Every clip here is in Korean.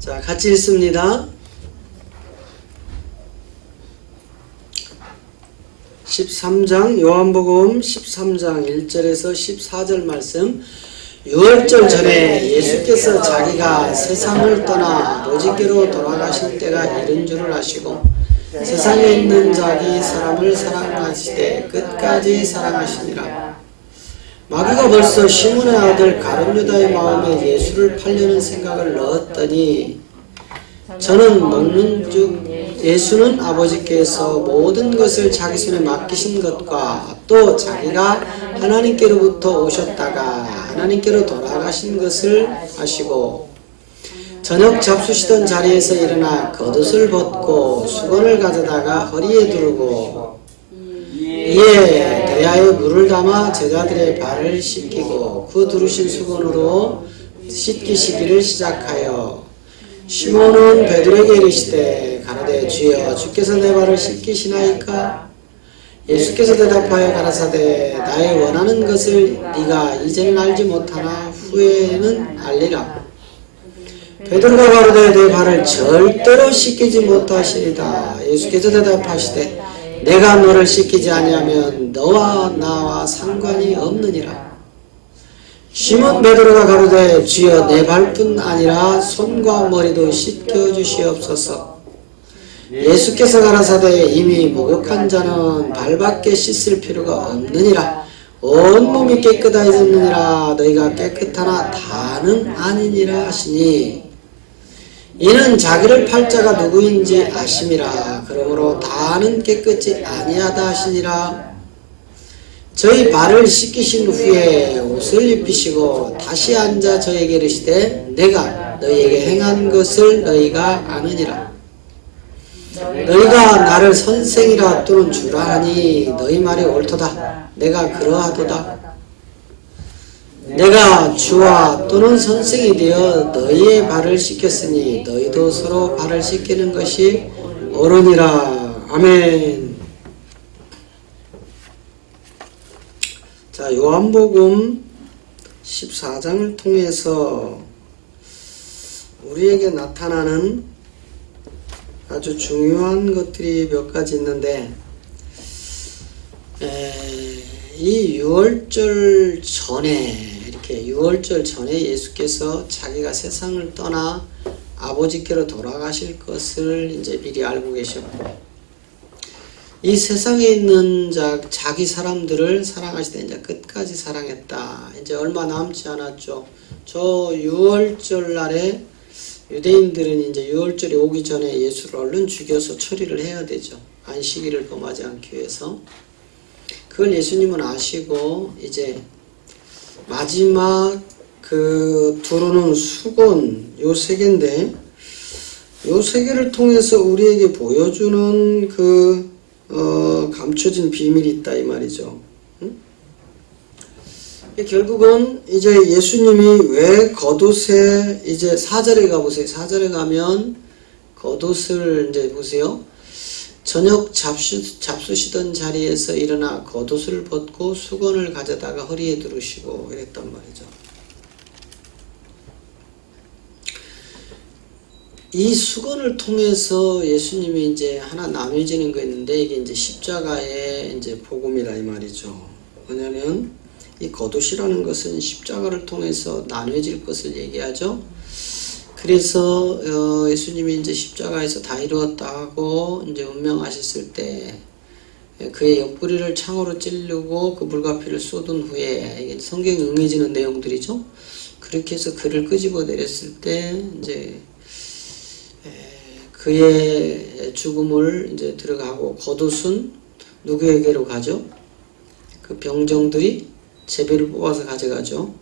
자, 같이 읽습니다. 13장 요한복음 13장 1절에서 14절 말씀. 유월절 전에 예수께서 자기가 세상을 떠나 아버지께로 돌아가실 때가 이른 줄을 아시고 세상에 있는 자기 사람을 사랑하시되 끝까지 사랑하시니라. 마귀가 벌써 시몬의 아들 가룟 유다의 마음에 예수를 팔려는 생각을 넣었더니 저는 먹는즉 예수는 아버지께서 모든 것을 자기 손에 맡기신 것과 또 자기가 하나님께로부터 오셨다가 하나님께로 돌아가신 것을 아시고 저녁 잡수시던 자리에서 일어나 겉옷을 벗고 수건을 가져다가 허리에 두르고 이에 대야에 물을 담아 제자들의 발을 씻기고 그 두르신 수건으로 씻기시기를 시작하여 시몬은 베드로에게 이르시되 가로되 주여 주께서 내 발을 씻기시나이까? 예수께서 대답하여 가라사대 나의 원하는 것을 네가 이제는 알지 못하나 후에는 알리라. 베드로가 가로되 내 발을 절대로 씻기지 못하시리다. 예수께서 대답하시되 내가 너를 씻기지 아니하면 너와 나와 상관이 없느니라. 시몬 베드로가 가로되 주여 내 발뿐 아니라 손과 머리도 씻겨 주시옵소서. 예수께서 가라사대 이미 목욕한 자는 발밖에 씻을 필요가 없느니라. 온몸이 깨끗하여졌느니라. 너희가 깨끗하나 다는 아니니라 하시니 이는 자기를 팔 자가 누구인지 아심이라. 그러므로 다는 깨끗이 아니하다 하시니라. 저희 발을 씻기신 후에 옷을 입히시고 다시 앉아 저에게 이르시되 내가 너희에게 행한 것을 너희가 아느니라. 너희가 나를 선생이라 또는 주라 하니 너희 말이 옳도다. 내가 그러하도다. 내가 주와 또는 선생이 되어 너희의 발을 씻겼으니 너희도 서로 발을 씻기는 것이 옳으니라. 아멘. 자, 요한복음 14장을 통해서 우리에게 나타나는 아주 중요한 것들이 몇 가지 있는데 이 유월절 전에 이렇게 유월절 전에 예수께서 자기가 세상을 떠나 아버지께로 돌아가실 것을 이제 미리 알고 계셨고 이 세상에 있는 자기 사람들을 사랑하시되 이제 끝까지 사랑했다. 이제 얼마 남지 않았죠. 저 유월절 날에 유대인들은 이제 유월절이 오기 전에 예수를 얼른 죽여서 처리를 해야 되죠. 안식일을 범하지 않기 위해서. 그걸 예수님은 아시고 이제 마지막 그 두르는 수건 요 세 개인데 요 세 개를 통해서 우리에게 보여주는 그 감춰진 비밀이 있다 이 말이죠. 응? 결국은 이제 예수님이 왜 겉옷에 이제 4절에 가보세요. 4절에 가면 겉옷을 이제 보세요. 저녁 잡수시던 자리에서 일어나 겉옷을 벗고 수건을 가져다가 허리에 두르시고 이랬단 말이죠. 이 수건을 통해서 예수님이 이제 하나 나눠지는 거 있는데 이게 이제 십자가의 이제 복음이다 이 말이죠. 왜냐하면 이 겉옷이라는 것은 십자가를 통해서 나눠질 것을 얘기하죠. 그래서 예수님이 이제 십자가에서 다 이루었다 하고 이제 운명하셨을 때 그의 옆구리를 창으로 찌르고 그 물과 피를 쏟은 후에 이게 성경에 응해지는 내용들이죠. 그렇게 해서 그를 끄집어 내렸을 때 이제 그의 죽음을 이제 들어가고 겉옷은 누구에게로 가죠? 그 병정들이 제비를 뽑아서 가져가죠.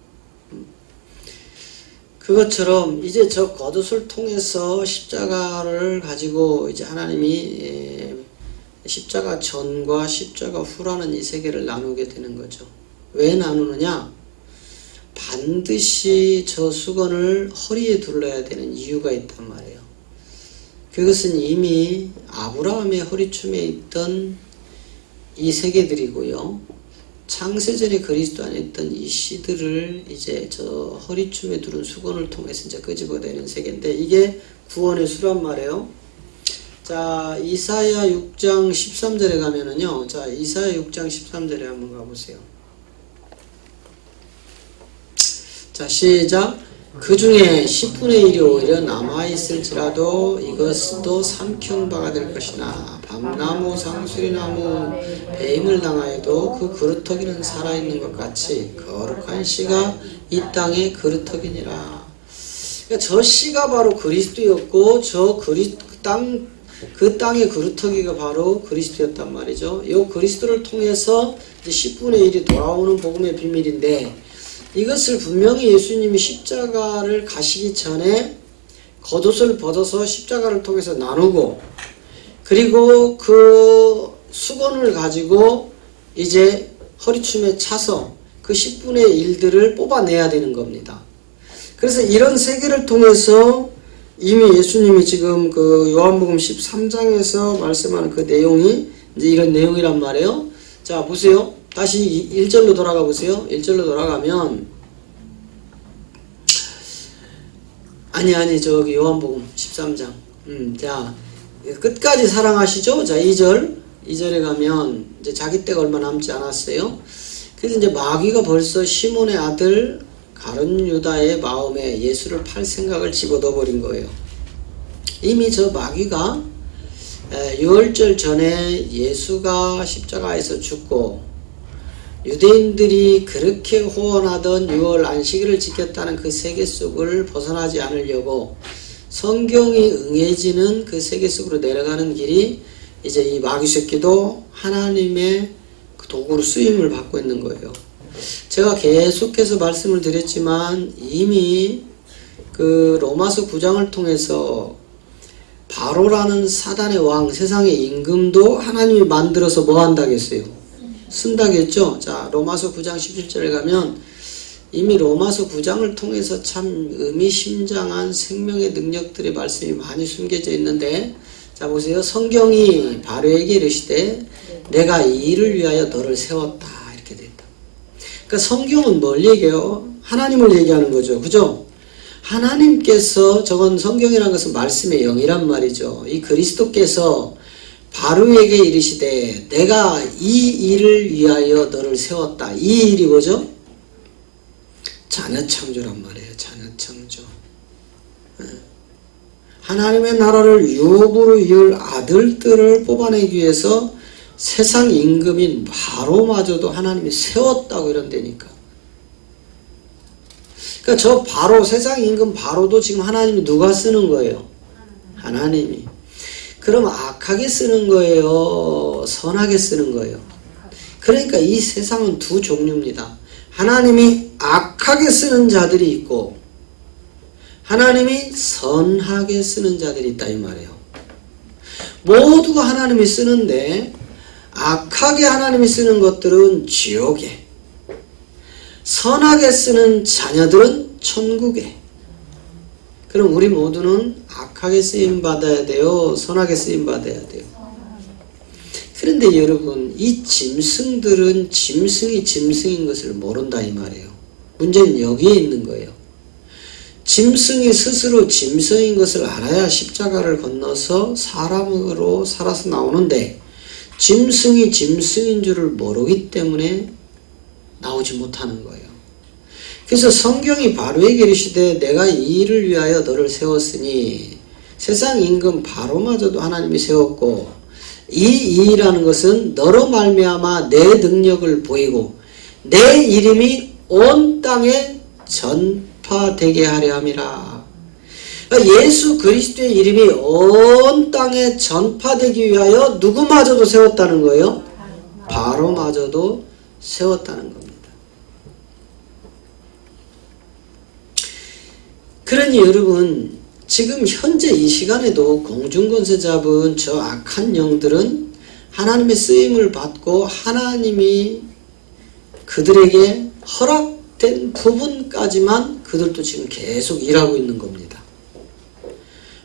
그것처럼 이제 저 겉옷을 통해서 십자가를 가지고 이제 하나님이 십자가 전과 십자가 후라는 이 세계를 나누게 되는 거죠. 왜 나누느냐? 반드시 저 수건을 허리에 둘러야 되는 이유가 있단 말이에요. 그것은 이미 아브라함의 허리춤에 있던 이 세계들이고요. 창세전에 그리스도 안에 있던 이 씨들을 이제 저 허리춤에 두른 수건을 통해서 이제 끄집어내는 세계인데, 이게 구원의 수란 말이에요. 자, 이사야 6장 13절에 가면은요. 자, 이사야 6장 13절에 한번 가보세요. 자, 시작. 그 중에 10분의 1이 오히려 남아있을지라도 이것도 삼켜바가 될 것이나 밤나무 상수리나무 배임을 당하여도 그 그루터기는 살아있는 것 같이 거룩한 씨가 이 땅의 그루터기니라. 그러니까 저 씨가 바로 그리스도였고 그 땅의 그루터기가 바로 그리스도였단 말이죠. 이 그리스도를 통해서 이제 10분의 1이 돌아오는 복음의 비밀인데, 이것을 분명히 예수님이 십자가를 가시기 전에 겉옷을 벗어서 십자가를 통해서 나누고, 그리고 그 수건을 가지고 이제 허리춤에 차서 그 10분의 1들을 뽑아내야 되는 겁니다. 그래서 이런 세계를 통해서 이미 예수님이 지금 그 요한복음 13장에서 말씀하는 그 내용이 이제 이런 내용이란 말이에요. 자, 보세요. 다시 1절로 돌아가 보세요. 1절로 돌아가면, 저기 요한복음 13장. 자, 끝까지 사랑하시죠? 자, 2절에 가면 이제 자기 때가 얼마 남지 않았어요. 그래서 이제 마귀가 벌써 시몬의 아들 가룟 유다의 마음에 예수를 팔 생각을 집어넣어 버린 거예요. 이미 저 마귀가 유월절 전에 예수가 십자가에서 죽고 유대인들이 그렇게 호언하던 유월 안식일을 지켰다는 그 세계 속을 벗어나지 않으려고 성경이 응해지는 그 세계 속으로 내려가는 길이 이제 이 마귀 새끼도 하나님의 도구로 쓰임을 받고 있는 거예요. 제가 계속해서 말씀을 드렸지만 이미 그 로마서 9장을 통해서 바로라는 사단의 왕, 세상의 임금도 하나님이 만들어서 뭐 한다겠어요? 쓴다겠죠? 자, 로마서 9장 17절에 가면 이미 로마서 9장을 통해서 참 의미심장한 생명의 능력들의 말씀이 많이 숨겨져 있는데, 자, 보세요. 성경이 바로에게 이르시되 내가 이 일을 위하여 너를 세웠다, 이렇게 됐다. 그러니까 성경은 뭘 얘기해요? 하나님을 얘기하는 거죠. 그죠? 하나님께서, 저건 성경이라는 것은 말씀의 영이란 말이죠. 이 그리스도께서 바로에게 이르시되 내가 이 일을 위하여 너를 세웠다. 이 일이 뭐죠? 자녀창조란 말이에요. 자녀창조. 하나님의 나라를 유업으로 이을 아들들을 뽑아내기 위해서 세상 임금인 바로마저도 하나님이 세웠다고 이런다니까. 그러니까 저 바로, 세상 임금 바로도 지금 하나님이 누가 쓰는 거예요? 하나님이. 그럼 악하게 쓰는 거예요? 선하게 쓰는 거예요? 그러니까 이 세상은 두 종류입니다. 하나님이 악하게 쓰는 자들이 있고 하나님이 선하게 쓰는 자들이 있다, 이 말이에요. 모두가 하나님이 쓰는데 악하게 하나님이 쓰는 것들은 지옥에, 선하게 쓰는 자녀들은 천국에. 그럼 우리 모두는 악하게 쓰임받아야 돼요? 선하게 쓰임받아야 돼요? 그런데 여러분, 이 짐승들은 짐승이 짐승인 것을 모른다, 이 말이에요. 문제는 여기에 있는 거예요. 짐승이 스스로 짐승인 것을 알아야 십자가를 건너서 사람으로 살아서 나오는데, 짐승이 짐승인 줄을 모르기 때문에 나오지 못하는 거예요. 그래서 성경이 바로에게 이르시되 내가 이 일을 위하여 너를 세웠으니, 세상 임금 바로마저도 하나님이 세웠고, 이 일이라는 것은 너로 말미암아 내 능력을 보이고 내 이름이 온 땅에 전파되게 하려 함이라. 그러니까 예수 그리스도의 이름이 온 땅에 전파되기 위하여 누구마저도 세웠다는 거예요? 바로마저도 세웠다는 겁니다. 그러니 여러분, 지금 현재 이 시간에도 공중권세 잡은 저 악한 영들은 하나님의 쓰임을 받고 하나님이 그들에게 허락된 부분까지만 그들도 지금 계속 일하고 있는 겁니다.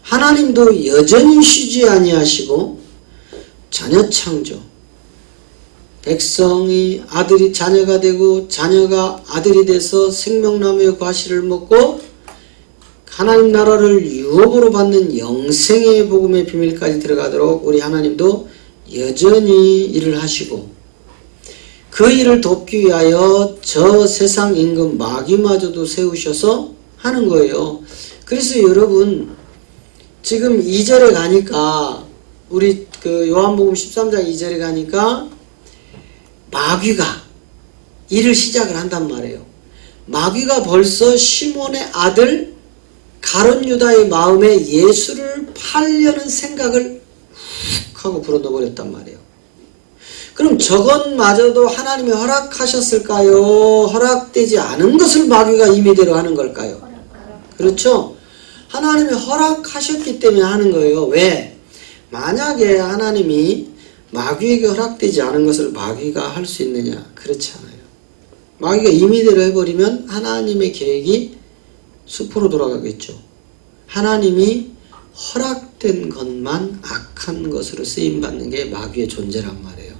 하나님도 여전히 쉬지 아니하시고 자녀창조, 백성이 아들이 자녀가 되고 자녀가 아들이 돼서 생명나무의 과실을 먹고 하나님 나라를 유업으로 받는 영생의 복음의 비밀까지 들어가도록 우리 하나님도 여전히 일을 하시고 그 일을 돕기 위하여 저 세상 임금 마귀마저도 세우셔서 하는 거예요. 그래서 여러분 지금 2절에 가니까 우리 그 요한복음 13장 2절에 가니까 마귀가 일을 시작을 한단 말이에요. 마귀가 벌써 시몬의 아들 가룟 유다의 마음에 예수를 팔려는 생각을 훅 하고 불어넣어버렸단 말이에요. 그럼 저것마저도 하나님이 허락하셨을까요? 허락되지 않은 것을 마귀가 임의대로 하는 걸까요? 그렇죠? 하나님이 허락하셨기 때문에 하는 거예요. 왜? 만약에 하나님이 마귀에게 허락되지 않은 것을 마귀가 할 수 있느냐? 그렇지 않아요. 마귀가 임의대로 해버리면 하나님의 계획이 수포로 돌아가겠죠. 하나님이 허락된 것만 악한 것으로 쓰임받는 게 마귀의 존재란 말이에요.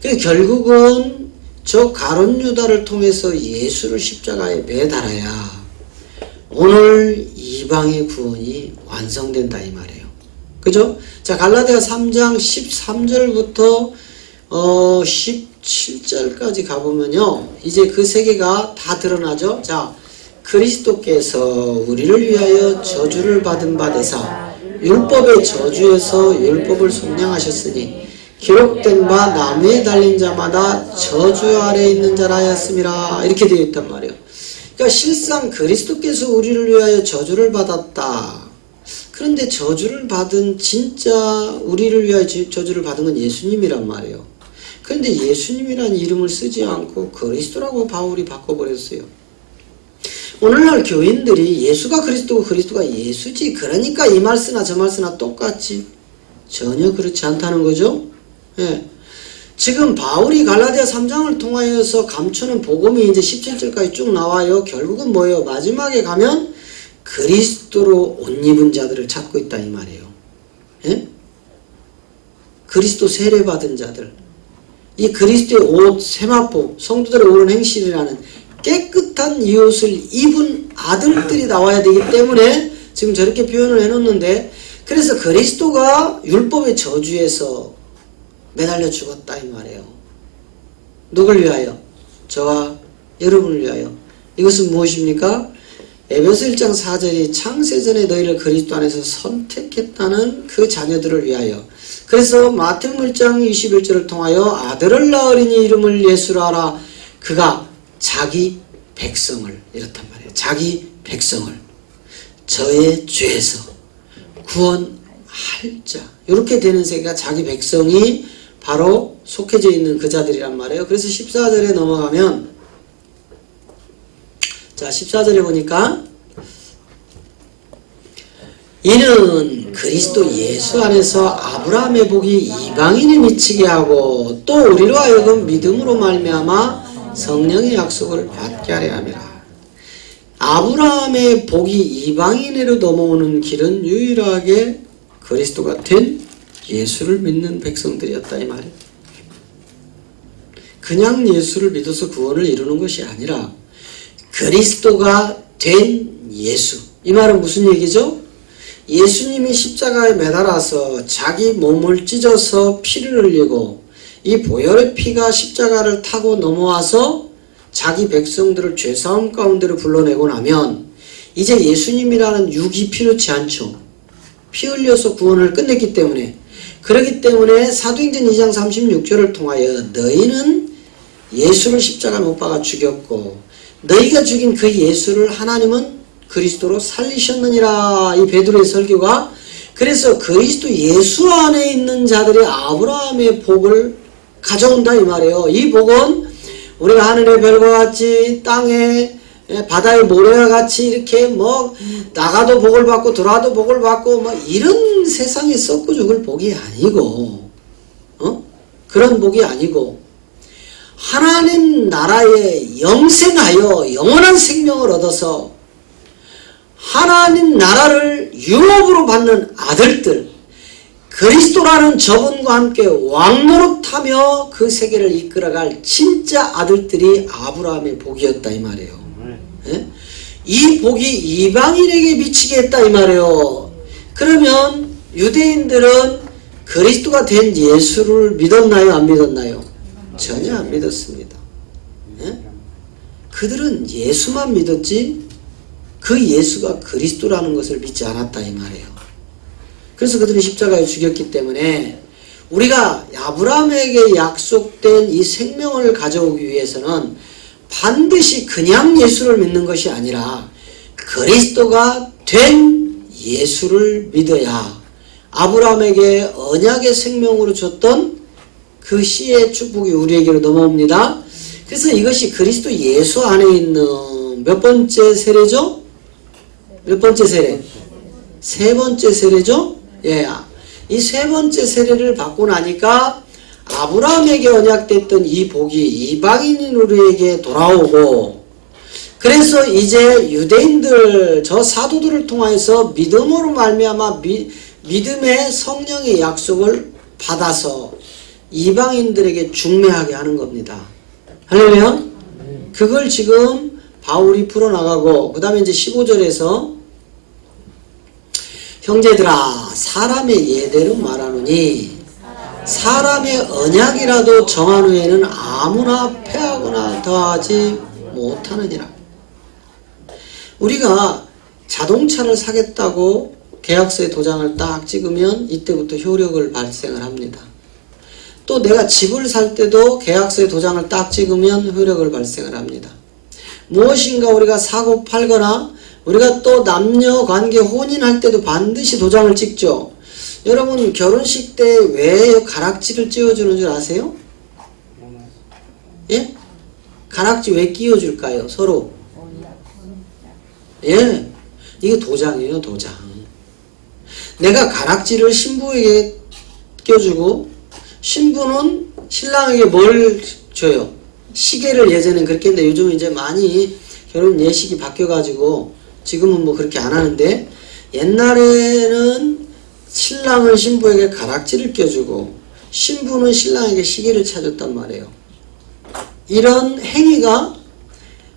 그래서 결국은 저 가룟 유다를 통해서 예수를 십자가에 매달아야 오늘 이방의 구원이 완성된다 이 말이에요. 그죠? 자, 갈라디아 3장 13절부터 17절까지 가보면요. 이제 그 세계가 다 드러나죠. 자, 그리스도께서 우리를 위하여 저주를 받은 바 되사 율법의 저주에서 율법을 속량하셨으니 기록된 바 나무에 달린 자마다 저주 아래 있는 자라 하였음이라 이렇게 되어 있단 말이에요. 그러니까 실상 그리스도께서 우리를 위하여 저주를 받았다. 그런데 저주를 받은 진짜 우리를 위하여 저주를 받은 건 예수님이란 말이에요. 그런데 예수님이라는 이름을 쓰지 않고 그리스도라고 바울이 바꿔버렸어요. 오늘날 교인들이 예수가 그리스도고 그리스도가 예수지 그러니까 이 말 쓰나 저 말 쓰나 똑같지 전혀 그렇지 않다는 거죠. 예. 지금 바울이 갈라디아 3장을 통하여서 감추는 복음이 이제 17절까지 쭉 나와요. 결국은 뭐예요? 마지막에 가면 그리스도로 옷 입은 자들을 찾고 있다 이 말이에요. 예? 그리스도 세례받은 자들, 이 그리스도의 옷, 세마포, 성도들의 옳은 행실이라는 깨끗한 이 옷을 입은 아들들이 나와야 되기 때문에 지금 저렇게 표현을 해놓는데, 그래서 그리스도가 율법의 저주에서 매달려 죽었다 이 말이에요. 누굴 위하여? 저와 여러분을 위하여. 이것은 무엇입니까? 에베소 1장 4절이 창세전에 너희를 그리스도 안에서 선택했다는 그 자녀들을 위하여. 그래서 마태복음 1장 21절을 통하여 아들을 낳으리니 이름을 예수라 하라. 그가 자기 백성을, 이렇단 말이에요. 자기 백성을 저의 죄에서 구원할 자. 이렇게 되는 세계가 자기 백성이 바로 속해져 있는 그 자들이란 말이에요. 그래서 14절에 넘어가면, 자 14절에 보니까 이는 그리스도 예수 안에서 아브라함의 복이 이방인에 미치게 하고 또 우리로 하여금 믿음으로 말미암아 성령의 약속을 받게 하려 함이라. 아브라함의 복이 이방인으로 넘어오는 길은 유일하게 그리스도가 된 예수를 믿는 백성들이었다 이 말이에요. 그냥 예수를 믿어서 구원을 이루는 것이 아니라 그리스도가 된 예수. 이 말은 무슨 얘기죠? 예수님이 십자가에 매달아서 자기 몸을 찢어서 피를 흘리고 이 보혈의 피가 십자가를 타고 넘어와서 자기 백성들을 죄사함 가운데로 불러내고 나면 이제 예수님이라는 육이 필요치 않죠. 피 흘려서 구원을 끝냈기 때문에. 그렇기 때문에 사도행전 2장 36절을 통하여 너희는 예수를 십자가에 못 박아 죽였고 너희가 죽인 그 예수를 하나님은 그리스도로 살리셨느니라. 이 베드로의 설교가, 그래서 그리스도 예수 안에 있는 자들이 아브라함의 복을 가져온다 이 말이에요. 이 복은 우리가 하늘의 별과 같이 땅에 바다의 모래와 같이 이렇게 뭐 나가도 복을 받고 들어와도 복을 받고 뭐 이런 세상에 썩고 죽을 복이 아니고, 그런 복이 아니고 하나님 나라에 영생하여 영원한 생명을 얻어서 하나님 나라를 유업으로 받는 아들들, 그리스도라는 저분과 함께 왕노릇하며 그 세계를 이끌어갈 진짜 아들들이 아브라함의 복이었다 이 말이에요. 예? 이 복이 이방인에게 미치게 했다 이 말이에요. 그러면 유대인들은 그리스도가 된 예수를 믿었나요? 안 믿었나요? 전혀 안 믿었습니다. 예? 그들은 예수만 믿었지 그 예수가 그리스도라는 것을 믿지 않았다 이 말이에요. 그래서 그들이 십자가에 죽였기 때문에 우리가 아브라함에게 약속된 이 생명을 가져오기 위해서는 반드시 그냥 예수를 믿는 것이 아니라 그리스도가 된 예수를 믿어야 아브라함에게 언약의 생명으로 줬던 그 씨의 축복이 우리에게로 넘어옵니다. 그래서 이것이 그리스도 예수 안에 있는 몇 번째 세례죠? 몇 번째 세례? 세 번째 세례죠? 예, 이 세 번째 세례를 받고 나니까 아브라함에게 언약됐던 이 복이 이방인 우리에게 돌아오고, 그래서 이제 유대인들 저 사도들을 통해서 믿음으로 말미암아 믿음의 성령의 약속을 받아서 이방인들에게 중매하게 하는 겁니다. 할렐루야. 그걸 지금 바울이 풀어나가고, 그 다음에 이제 15절에서 형제들아 사람의 예대로 말하노니 사람의 언약이라도 정한 후에는 아무나 폐하거나 더하지 못하느니라. 우리가 자동차를 사겠다고 계약서에 도장을 딱 찍으면 이때부터 효력을 발생을 합니다. 또 내가 집을 살 때도 계약서에 도장을 딱 찍으면 효력을 발생을 합니다. 무엇인가 우리가 사고 팔거나 우리가 또 남녀 관계 혼인할 때도 반드시 도장을 찍죠. 여러분 결혼식 때 왜 가락지를 찧어주는 줄 아세요? 예? 가락지 왜 끼워줄까요? 서로. 예. 이게 도장이에요, 도장. 내가 가락지를 신부에게 껴주고 신부는 신랑에게 뭘 줘요? 시계를 예전엔 그렇게 했는데 요즘은 이제 많이 결혼 예식이 바뀌어가지고 지금은 뭐 그렇게 안 하는데, 옛날에는 신랑은 신부에게 가락지를 껴주고 신부는 신랑에게 시계를 차줬단 말이에요. 이런 행위가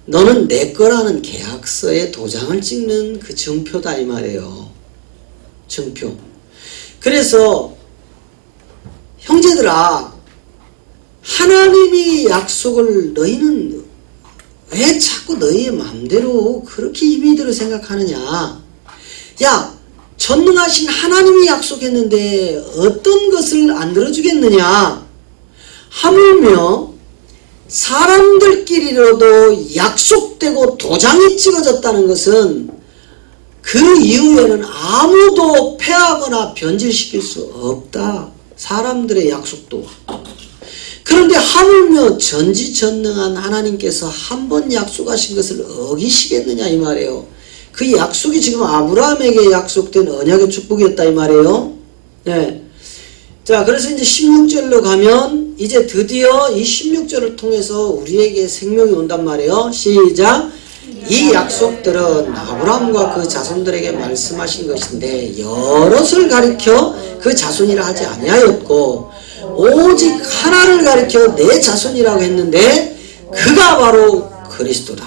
너는 내 거라는 계약서에 도장을 찍는 그 증표다 이 말이에요. 증표. 그래서 형제들아, 하나님이 약속을 너희는 왜 자꾸 너희의 마음대로 그렇게 임의대로 생각하느냐. 야, 전능하신 하나님이 약속했는데 어떤 것을 안 들어주겠느냐. 하물며 사람들끼리로도 약속되고 도장이 찍어졌다는 것은 그 이후에는 아무도 폐하거나 변질시킬 수 없다. 사람들의 약속도. 그런데 하물며 전지전능한 하나님께서 한 번 약속하신 것을 어기시겠느냐 이 말이에요. 그 약속이 지금 아브라함에게 약속된 언약의 축복이었다 이 말이에요. 네. 자, 그래서 이제 16절로 가면 이제 드디어 이 16절을 통해서 우리에게 생명이 온단 말이에요. 시작. 이 약속들은 아브라함과 그 자손들에게 말씀하신 것인데 여럿을 가리켜 그 자손이라 하지 아니하였고 오직 하나를 가리켜 내 자손이라고 했는데 그가 바로 그리스도다.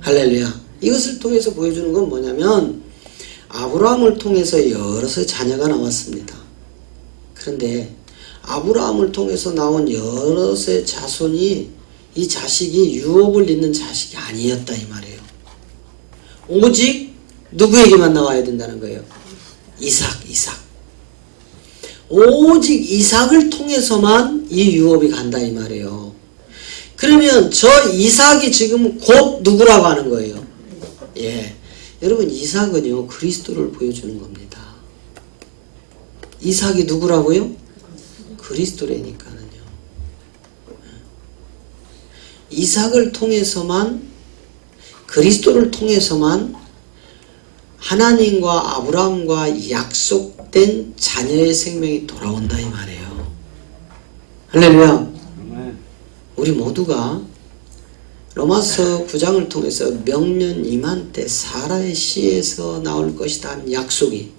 할렐루야. 이것을 통해서 보여주는 건 뭐냐면 아브라함을 통해서 여럿의 자녀가 나왔습니다. 그런데 아브라함을 통해서 나온 여럿의 자손이 이 자식이 유업을 잇는 자식이 아니었다 이 말이에요. 오직 누구에게만 나와야 된다는 거예요? 이삭. 오직 이삭을 통해서만 이 유업이 간다 이 말이에요. 그러면 저 이삭이 지금 곧 누구라고 하는 거예요? 예, 여러분 이삭은요 그리스도를 보여주는 겁니다. 이삭이 누구라고요? 그리스도라니까는요. 이삭을 통해서만, 그리스도를 통해서만 하나님과 아브라함과 약속된 자녀의 생명이 돌아온다 이 말이에요. 할렐루야. 우리 모두가 로마서 9장을 통해서 명년 임한 때 사라의 씨에서 나올 것이다 한 약속이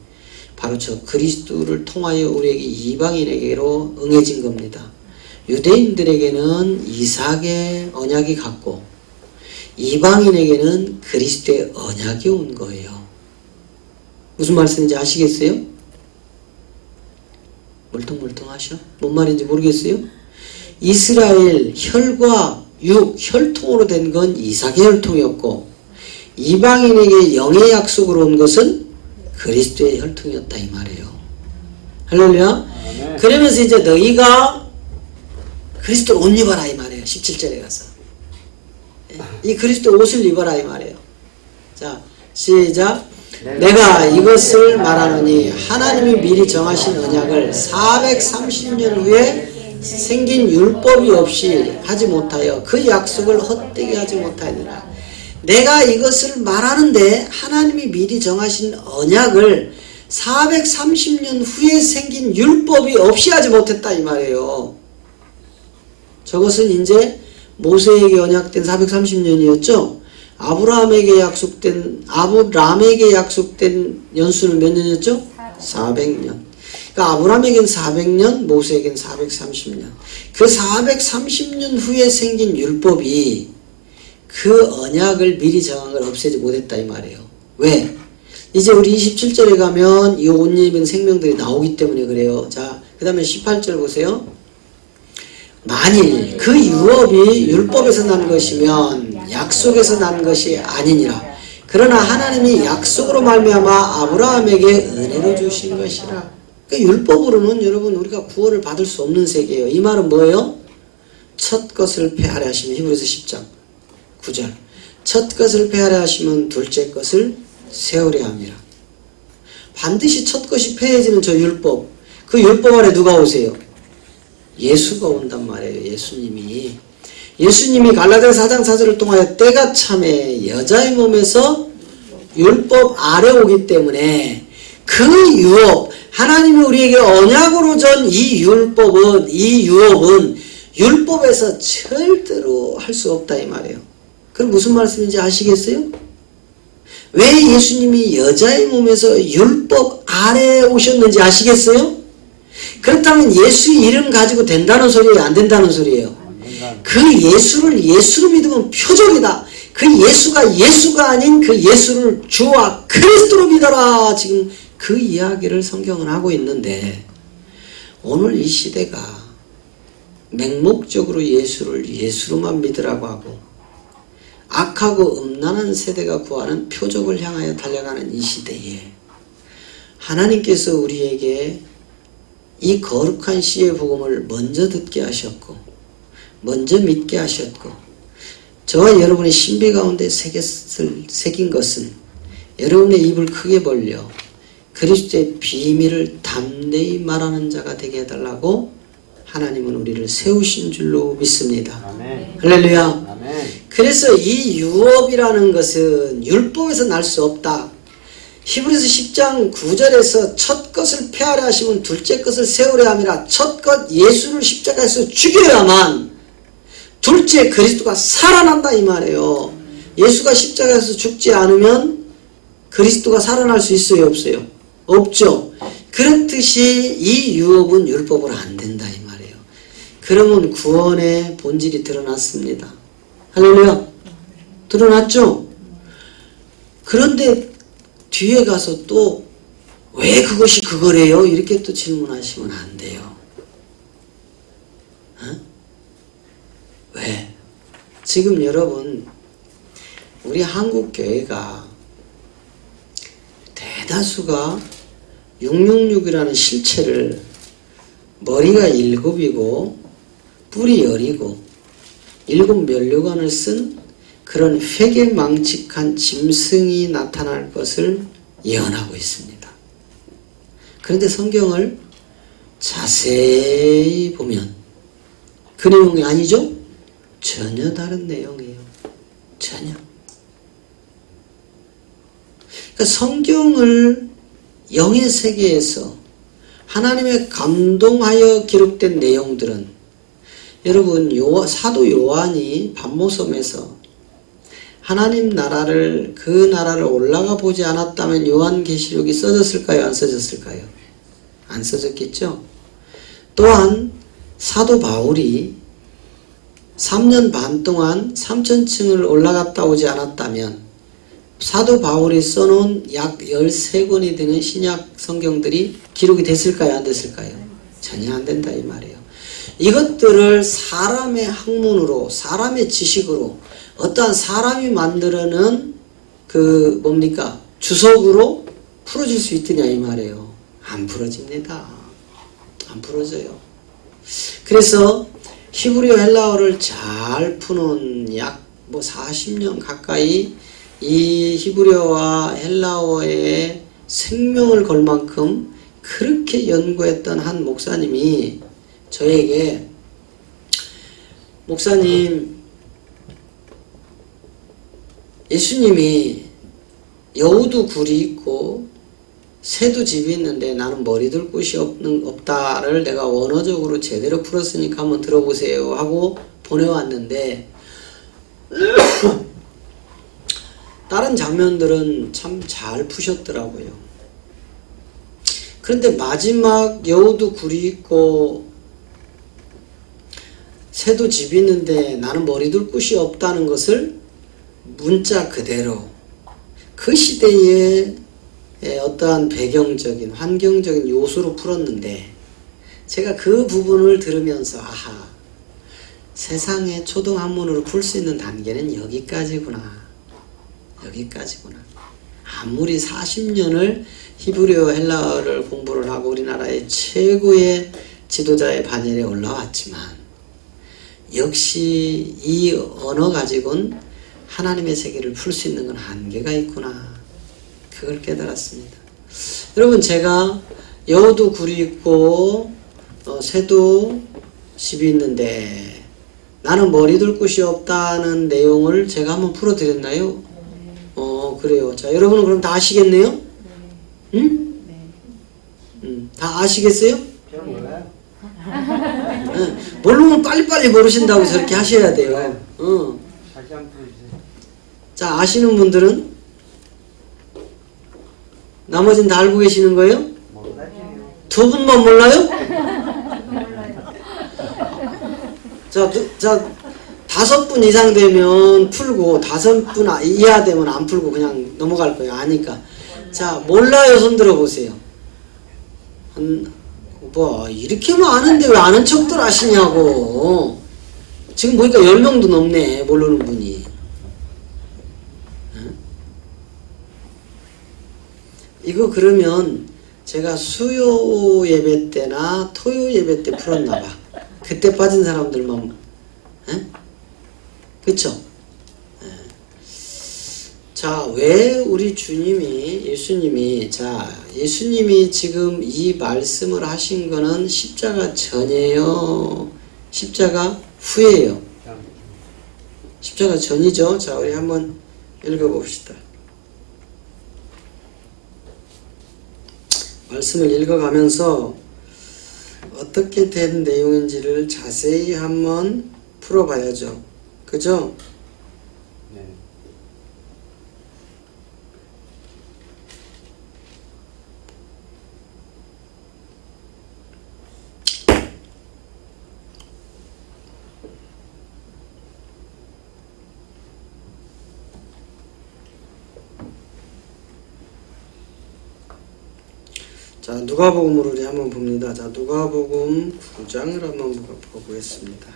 바로 저 그리스도를 통하여 우리에게 이방인에게로 응해진 겁니다. 유대인들에게는 이삭의 언약이 갔고 이방인에게는 그리스도의 언약이 온 거예요. 무슨 말씀인지 아시겠어요? 멀뚱멀뚱하셔? 뭔 말인지 모르겠어요? 이스라엘 혈과 육, 혈통으로 된 건 이삭의 혈통이었고 이방인에게 영의 약속으로 온 것은 그리스도의 혈통이었다 이 말이에요. 할렐루야. 그러면서 이제 너희가 그리스도 옷 입어라 이 말이에요. 17절에 가서 이 그리스도 옷을 입어라 이 말이에요. 자 시작. 내가 이것을 말하노니 하나님이 미리 정하신 언약을 430년 후에 생긴 율법이 없이 하지 못하여 그 약속을 헛되게 하지 못하니라. 내가 이것을 말하는데 하나님이 미리 정하신 언약을 430년 후에 생긴 율법이 없이 하지 못했다 이 말이에요. 저것은 이제 모세에게 언약된 430년이었죠. 아브라함에게 약속된 연수는 몇 년이었죠? 400년. 그러니까 아브라함에겐 400년, 모세에겐 430년. 그 430년 후에 생긴 율법이 그 언약을 미리 정한 걸 없애지 못했다 이 말이에요. 왜? 이제 우리 27절에 가면 이 옷 입은 생명들이 나오기 때문에 그래요. 자, 그 다음에 18절 보세요. 만일 그 유업이 율법에서 난 것이면 약속에서 난 것이 아니니라. 그러나 하나님이 약속으로 말미암아 아브라함에게 은혜로 주신 것이라. 그러니까 율법으로는 여러분 우리가 구원을 받을 수 없는 세계예요. 이 말은 뭐예요? 첫 것을 폐하려 하시면 히브리서 10장 9절 첫 것을 폐하려 하시면 둘째 것을 세우려 함이라. 반드시 첫 것이 폐해지는 저 율법, 그 율법 아래 누가 오세요? 예수가 온단 말이에요. 예수님이 갈라디아서 4장 4절을 통하여 때가 참에 여자의 몸에서 율법 아래 오기 때문에 그 유업, 하나님이 우리에게 언약으로 전 이 유업은 율법에서 절대로 할 수 없다 이 말이에요. 그럼 무슨 말씀인지 아시겠어요? 왜 예수님이 여자의 몸에서 율법 아래에 오셨는지 아시겠어요? 그렇다면 예수 이름 가지고 된다는 소리예요? 안 된다는 소리예요? 그 예수를 예수로 믿으면 표적이다. 그 예수가 아닌 그 예수를 주와 그리스도로 믿어라. 지금 그 이야기를 성경은 하고 있는데 오늘 이 시대가 맹목적으로 예수를 예수로만 믿으라고 하고 악하고 음란한 세대가 구하는 표적을 향하여 달려가는 이 시대에 하나님께서 우리에게 이 거룩한 시의 복음을 먼저 듣게 하셨고 먼저 믿게 하셨고 저와 여러분의 신비 가운데 새긴 것은 여러분의 입을 크게 벌려 그리스도의 비밀을 담대히 말하는 자가 되게 해달라고 하나님은 우리를 세우신 줄로 믿습니다. 아멘. 할렐루야. 아멘. 그래서 이 유업이라는 것은 율법에서 날 수 없다. 히브리서 10장 9절에서 첫 것을 폐하려 하시면 둘째 것을 세우려 함이라. 첫 것 예수를 십자가에서 죽여야만 둘째 그리스도가 살아난다 이 말이에요. 예수가 십자가에서 죽지 않으면 그리스도가 살아날 수 있어요? 없어요? 없죠. 그렇듯이 이 유업은 율법으로 안 된다 이 말이에요. 그러면 구원의 본질이 드러났습니다. 할렐루야. 드러났죠? 그런데 뒤에 가서 또 왜 그것이 그거래요? 이렇게 또 질문하시면 안 돼요. 어? 왜? 지금 여러분 우리 한국 교회가 대다수가 666이라는 실체를 머리가 7이고 뿔이 10이고 7 면류관을 쓴 그런 회개망측한 짐승이 나타날 것을 예언하고 있습니다. 그런데 성경을 자세히 보면 그 내용이 아니죠? 전혀 다른 내용이에요. 전혀. 그러니까 성경을 영의 세계에서 하나님의 감동하여 기록된 내용들은 여러분 사도 요한이 반모섬에서 하나님 나라를 그 나라를 올라가 보지 않았다면 요한계시록이 써졌을까요? 안 써졌을까요? 안 써졌겠죠? 또한 사도 바울이 3년 반 동안 3,000층을 올라갔다 오지 않았다면 사도 바울이 써놓은 약 13권이 되는 신약 성경들이 기록이 됐을까요? 안 됐을까요? 전혀 안 된다 이 말이에요. 이것들을 사람의 학문으로 사람의 지식으로 어떠한 사람이 만들어낸 그 뭡니까? 주석으로 풀어질 수 있더냐 이 말이에요. 안 풀어집니다. 안 풀어져요. 그래서 히브리어 헬라어를 잘 푸는 약 뭐 40년 가까이 이 히브리어와 헬라어에 생명을 걸 만큼 그렇게 연구했던 한 목사님이 저에게 목사님 예수님이 여우도 굴이 있고 새도 집이 있는데 나는 머리 둘 곳이 없다를 내가 원어적으로 제대로 풀었으니까 한번 들어보세요 하고 보내왔는데 다른 장면들은 참 잘 푸셨더라고요. 그런데 마지막 여우도 굴이 있고 새도 집이 있는데 나는 머리 둘 곳이 없다는 것을 문자 그대로 그 시대에 어떠한 배경적인 환경적인 요소로 풀었는데 제가 그 부분을 들으면서 아하, 세상의 초등학문으로 풀 수 있는 단계는 여기까지구나. 여기까지구나. 아무리 40년을 히브리어 헬라어를 공부를 하고 우리나라의 최고의 지도자의 반열에 올라왔지만 역시 이 언어 가지고는 하나님의 세계를 풀 수 있는 건 한계가 있구나. 그걸 깨달았습니다. 여러분 제가 여우도 굴이 있고 새도 집이 있는데 나는 머리 둘 곳이 없다는 내용을 제가 한번 풀어드렸나요? 그래요. 자, 여러분은 그럼 다 아시겠네요? 응? 다 아시겠어요? 저는 몰라요. 모르면 빨리빨리 모르신다고 저렇게 하셔야 돼요. 다시 한번 풀어주세요. 자, 아시는 분들은? 나머지는 다 알고 계시는 거예요? 몰라요. 두 분만 몰라요? 자, 5분 이상 되면 풀고 5분 이하 되면 안 풀고 그냥 넘어갈 거예요. 아니까. 자, 몰라요. 손 들어보세요. 뭐 이렇게 많은데 왜 아는 척들 하시냐고. 지금 보니까 10명도 넘네. 모르는 분이. 이거 그러면 제가 수요 예배 때나 토요 예배 때 풀었나 봐. 그때 빠진 사람들만. 그쵸? 자, 왜 우리 예수님이 지금 이 말씀을 하신 거는 십자가 전이에요? 십자가 후예요? 십자가 전이죠? 자, 우리 한번 읽어봅시다. 말씀을 읽어가면서 어떻게 된 내용인지를 자세히 한번 풀어봐야죠. 그죠? 네. 자, 누가복음으로 우리 한번 봅니다. 자, 누가복음 9장을 한번 보겠습니다.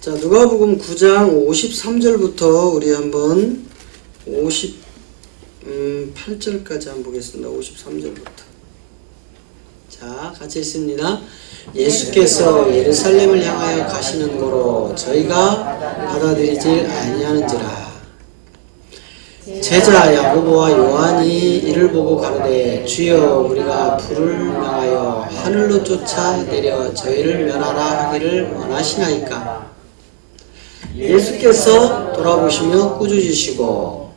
자, 누가복음 9장 53절부터 우리 한번 58절까지 한번 보겠습니다. 53절부터. 자, 같이 읽습니다. 예수께서 예루살렘을 향하여 가시는 고로 저희가 받아들이질 아니하는지라. 제자 야고보와 요한이 이를 보고 가로되 주여 우리가 불을 명하여 하늘로 쫓아 내려 저희를 멸하라 하기를 원하시나이까. 예수께서 돌아보시며 꾸짖으시고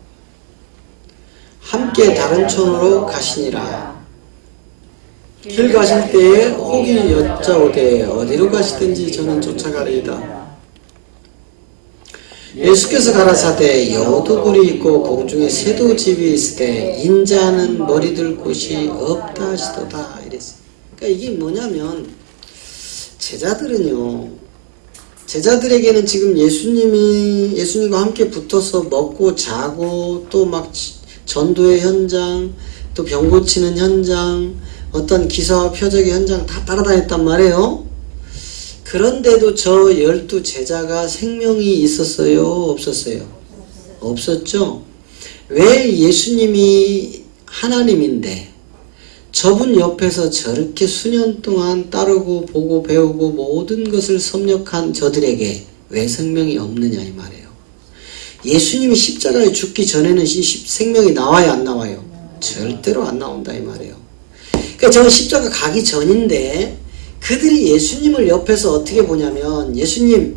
함께 다른 촌으로 가시니라. 길 가실 때에 혹이 여짜오되 어디로 가시든지 저는 쫓아가리이다. 예수께서 가라사대 여호도 굴이 있고 공중에 새도 집이 있으되 인자는 머리들 곳이 없다 하시도다 이랬어요. 그러니까 이게 뭐냐면 제자들에게는 지금 예수님과 함께 붙어서 먹고 자고 또 막 전도의 현장 또 병 고치는 현장 어떤 기사와 표적의 현장 다 따라다녔단 말이에요. 그런데도 저 12 제자가 생명이 있었어요? 없었어요? 없었죠? 왜 예수님이 하나님인데 저분 옆에서 저렇게 수년 동안 따르고 보고 배우고 모든 것을 섭렵한 저들에게 왜 생명이 없느냐 이 말이에요. 예수님이 십자가에 죽기 전에는 이 생명이 나와요 안 나와요? 절대로 안 나온다 이 말이에요. 그러니까 저는 십자가 가기 전인데 그들이 예수님을 옆에서 어떻게 보냐면 예수님이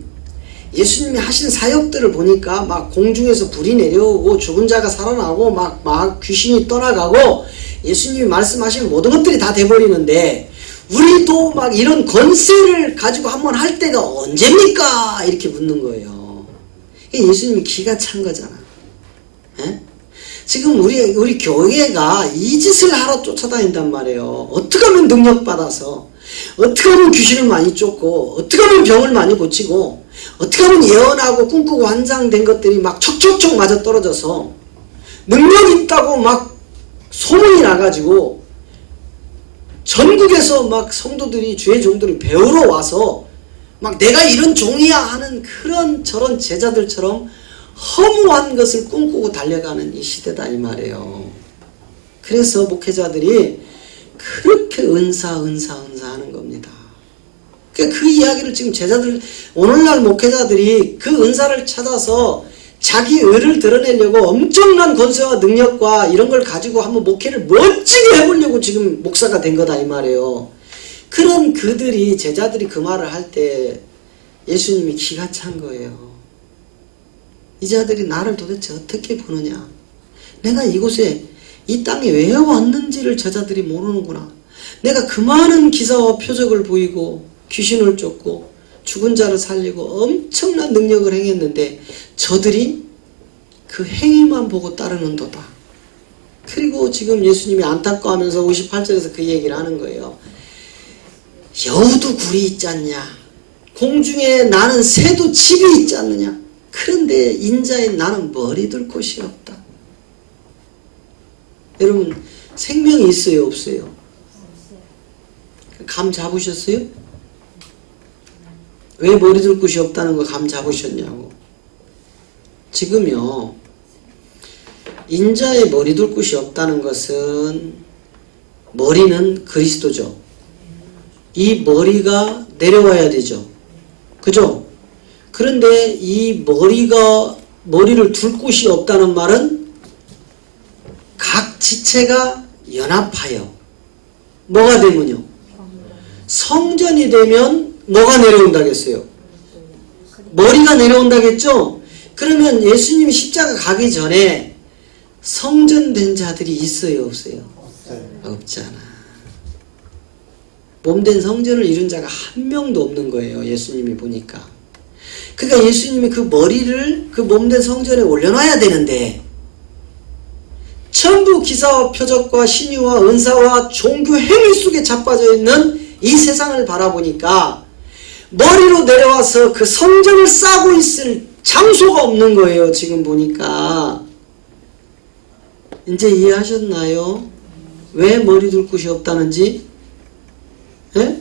하신 사역들을 보니까 막 공중에서 불이 내려오고 죽은 자가 살아나고 막 귀신이 떠나가고 예수님이 말씀하신 모든 것들이 다 돼버리는데 우리도 막 이런 권세를 가지고 한번 할 때가 언제입니까? 이렇게 묻는 거예요. 예수님이 기가 찬 거잖아. 에? 지금 우리 교회가 이 짓을 하러 쫓아다닌단 말이에요. 어떻게 하면 능력받아서 어떻게 하면 귀신을 많이 쫓고 어떻게 하면 병을 많이 고치고 어떻게 하면 예언하고 꿈꾸고 환상된 것들이 막 척척척 맞아 떨어져서 능력 있다고 막 소문이 나가지고 전국에서 막 성도들이 주의 종들이 배우러 와서 막 내가 이런 종이야 하는 그런 저런 제자들처럼 허무한 것을 꿈꾸고 달려가는 이 시대다 이 말이에요. 그래서 목회자들이 그렇게 은사 하는 겁니다. 그러니까 그 이야기를 지금 오늘날 목회자들이 그 은사를 찾아서 자기 의를 드러내려고 엄청난 권세와 능력과 이런 걸 가지고 한번 목회를 멋지게 해보려고 지금 목사가 된 거다 이 말이에요. 그런 제자들이 그 말을 할 때 예수님이 기가 찬 거예요. 이 자들이 나를 도대체 어떻게 보느냐. 내가 이곳에 이 땅에 왜 왔는지를 저자들이 모르는구나. 내가 그 많은 기사와 표적을 보이고 귀신을 쫓고 죽은 자를 살리고 엄청난 능력을 행했는데 저들이 그 행위만 보고 따르는도다. 그리고 지금 예수님이 안타까워하면서 58절에서 그 얘기를 하는 거예요. 여우도 굴이 있지 않냐. 공중에 나는 새도 집이 있지 않느냐. 그런데 인자인 나는 머리 둘 곳이 없다. 여러분 생명이 있어요 없어요? 감 잡으셨어요? 왜 머리 둘 곳이 없다는 거 감 잡으셨냐고. 지금요 인자의 머리 둘 곳이 없다는 것은 머리는 그리스도죠. 이 머리가 내려와야 되죠. 그죠? 그런데 이 머리를 둘 곳이 없다는 말은 각 지체가 연합하여 뭐가 되면요? 성전이 되면 뭐가 내려온다겠어요? 머리가 내려온다겠죠? 그러면 예수님이 십자가 가기 전에 성전된 자들이 있어요 없어요? 없잖아. 몸된 성전을 이룬 자가 한 명도 없는 거예요. 예수님이 보니까. 그러니까 예수님이 그 머리를 그 몸된 성전에 올려놔야 되는데 전부 기사와 표적과 신유와 은사와 종교 행위 속에 자빠져 있는 이 세상을 바라보니까 머리로 내려와서 그 성전을 싸고 있을 장소가 없는 거예요. 지금 보니까. 이제 이해하셨나요? 왜 머리 둘 곳이 없다는지? 예?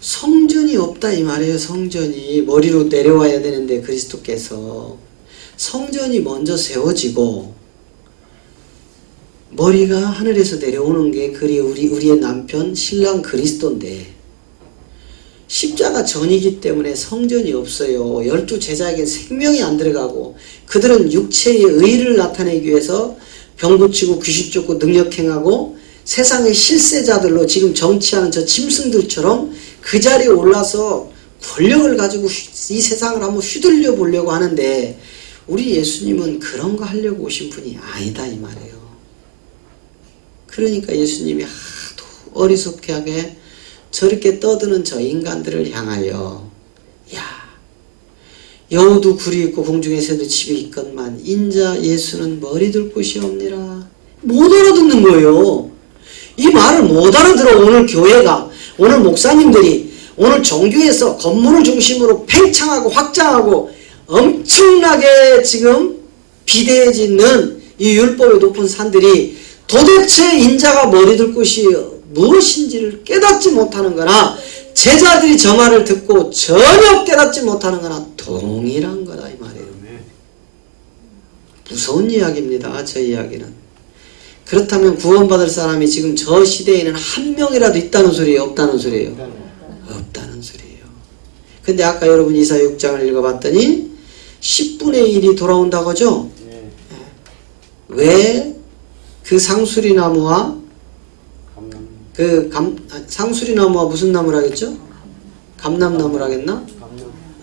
성전이 없다 이 말이에요. 성전이 머리로 내려와야 되는데 그리스도께서 성전이 먼저 세워지고 머리가 하늘에서 내려오는 게 우리의 남편 신랑 그리스도인데 십자가 전이기 때문에 성전이 없어요. 12 제자에겐 생명이 안 들어가고 그들은 육체의 의를 나타내기 위해서 병 고치고 귀신 쫓고 능력 행하고 세상의 실세자들로 지금 정치하는 저 짐승들처럼 그 자리에 올라서 권력을 가지고 이 세상을 한번 휘둘려 보려고 하는데 우리 예수님은 그런 거 하려고 오신 분이 아니다 이 말이에요. 그러니까 예수님이 하도 어리석게 저렇게 떠드는 저 인간들을 향하여 야 여우도 굴이 있고 공중의 새도 집에 있건만 인자 예수는 머리 둘 곳이 없니라. 못 알아듣는 거예요. 이 말을 못 알아들어. 오늘 교회가, 오늘 목사님들이 오늘 종교에서 건물을 중심으로 팽창하고 확장하고 엄청나게 지금 비대해지는 이 율법의 높은 산들이 도대체 인자가 머리 둘 곳이 무엇인지를 깨닫지 못하는 거나 제자들이 저 말을 듣고 전혀 깨닫지 못하는 거나 동일한 거다 이 말이에요. 무서운 이야기입니다. 저 이야기는. 그렇다면 구원받을 사람이 지금 저 시대에는 한 명이라도 있다는 소리예요? 없다는 소리예요? 없다는 소리예요. 근데 아까 여러분 이사야 6장을 읽어봤더니 10분의 1이 돌아온다고 하죠? 왜 그 상수리나무와 상수리나무와 무슨 나무라 하겠죠? 감람나무라 하겠나?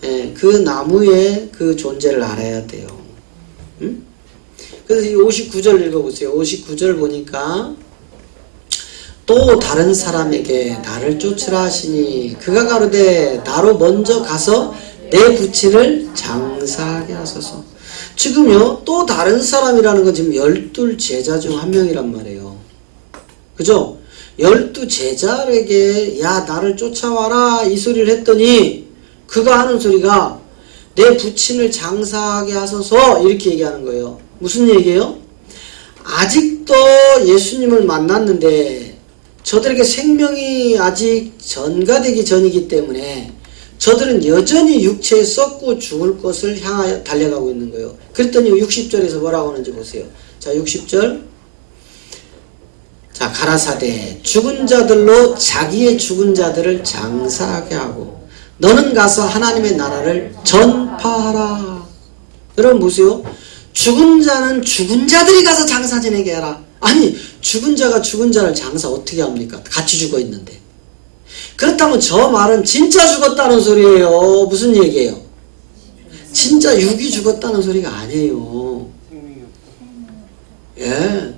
예, 그 나무의 그 존재를 알아야 돼요. 응? 그래서 이 59절 읽어보세요. 59절 보니까 또 다른 사람에게 나를 쫓으라 하시니 그가 가로되 나로 먼저 가서 내 부친을 장사하게 하소서. 지금요 또 다른 사람이라는 건 지금 12 제자 중 한 명이란 말이에요. 그죠? 12 제자에게 야 나를 쫓아와라 이 소리를 했더니 그가 하는 소리가 내 부친을 장사하게 하소서 이렇게 얘기하는 거예요. 무슨 얘기예요? 아직도 예수님을 만났는데 저들에게 생명이 아직 전가되기 전이기 때문에 저들은 여전히 육체에 썩고 죽을 것을 향하여 달려가고 있는 거예요. 그랬더니 60절에서 뭐라고 하는지 보세요. 자 60절 자 가라사대 죽은 자들로 자기의 죽은 자들을 장사하게 하고 너는 가서 하나님의 나라를 전파하라. 여러분 보세요. 죽은 자는 죽은 자들이 가서 장사 지내게 해라. 아니 죽은 자가 죽은 자를 장사 어떻게 합니까? 같이 죽어 있는데. 그렇다면 저 말은 진짜 죽었다는 소리예요. 무슨 얘기예요? 진짜 육이 죽었다는 소리가 아니에요. 예.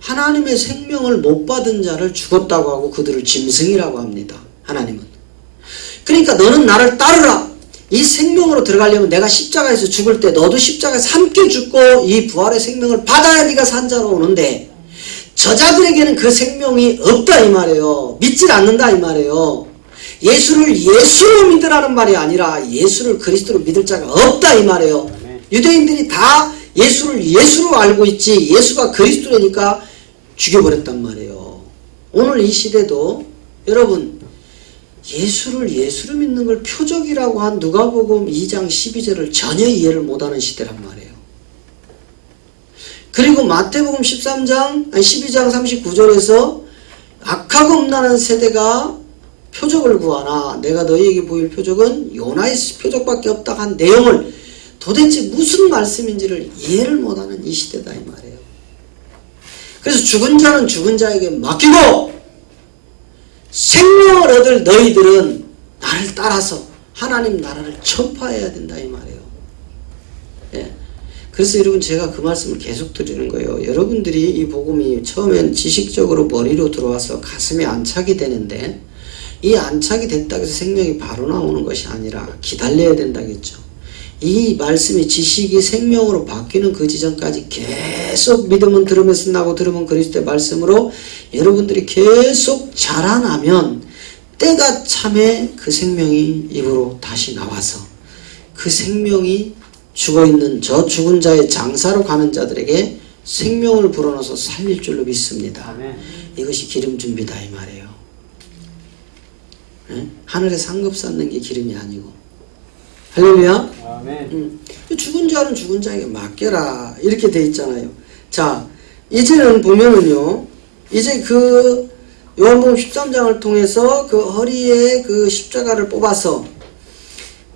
하나님의 생명을 못 받은 자를 죽었다고 하고 그들을 짐승이라고 합니다. 하나님은. 그러니까 너는 나를 따르라. 이 생명으로 들어가려면 내가 십자가에서 죽을 때 너도 십자가에서 함께 죽고 이 부활의 생명을 받아야 네가 산자로 오는데 저자들에게는 그 생명이 없다 이 말이에요. 믿질 않는다 이 말이에요. 예수를 예수로 믿으라는 말이 아니라 예수를 그리스도로 믿을 자가 없다 이 말이에요. 유대인들이 다 예수를 예수로 알고 있지 예수가 그리스도라니까 죽여버렸단 말이에요. 오늘 이 시대도 여러분 예수를 예수로 믿는 걸 표적이라고 한 누가복음 2장 12절을 전혀 이해를 못하는 시대란 말이에요. 그리고 마태복음 12장 39절에서 악하고 음란한 세대가 표적을 구하나 내가 너희에게 보일 표적은 요나의 표적밖에 없다 한 내용을 도대체 무슨 말씀인지를 이해를 못하는 이 시대다 이 말이에요. 그래서 죽은 자는 죽은 자에게 맡기고 생명을 얻을 너희들은 나를 따라서 하나님 나라를 전파해야 된다 이 말이에요. 예. 그래서 여러분 제가 그 말씀을 계속 드리는 거예요. 여러분들이 이 복음이 처음엔 지식적으로 머리로 들어와서 가슴에 안착이 되는데 이 안착이 됐다고 해서 생명이 바로 나오는 것이 아니라 기다려야 된다겠죠. 이 말씀이 지식이 생명으로 바뀌는 그 지점까지 계속 믿음은 들으면서 나고 들으면 그리스도의 말씀으로 여러분들이 계속 자라나면 때가 참에 그 생명이 입으로 다시 나와서 그 생명이 죽어있는 저 죽은 자의 장사로 가는 자들에게 생명을 불어넣어서 살릴 줄로 믿습니다. 아멘. 이것이 기름 준비다 이 말이에요. 네? 하늘에 상급 쌓는 게 기름이 아니고 할렐루야. 아멘. 죽은 자는 죽은 자에게 맡겨라 이렇게 돼 있잖아요. 자 이제는 보면은요 이제 그 요한복음 13장을 통해서 그 허리에 그 십자가를 뽑아서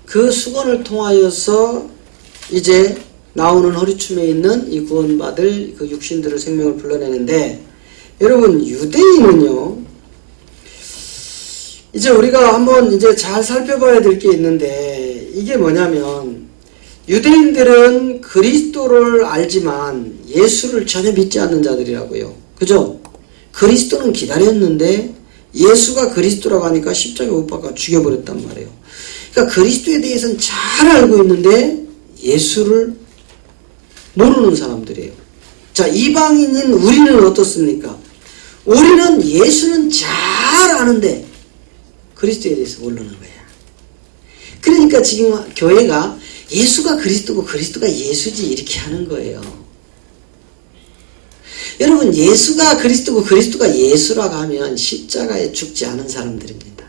그 수건을 통하여서 이제 나오는 허리춤에 있는 이 구원받을 그 육신들의 생명을 불러내는데 여러분 유대인은요 이제 우리가 한번 이제 잘 살펴봐야 될 게 있는데, 이게 뭐냐면 유대인들은 그리스도를 알지만 예수를 전혀 믿지 않는 자들이라고요. 그죠? 그리스도는 기다렸는데 예수가 그리스도라고 하니까 십자가에 못 박아 죽여버렸단 말이에요. 그러니까 그리스도에 대해서는 잘 알고 있는데 예수를 모르는 사람들이에요. 자, 이방인인 우리는 어떻습니까? 우리는 예수는 잘 아는데 그리스도에 대해서 모르는 거야. 그러니까 지금 교회가 예수가 그리스도고 그리스도가 예수지 이렇게 하는 거예요. 여러분, 예수가 그리스도고 그리스도가 예수라고 하면 십자가에 죽지 않은 사람들입니다.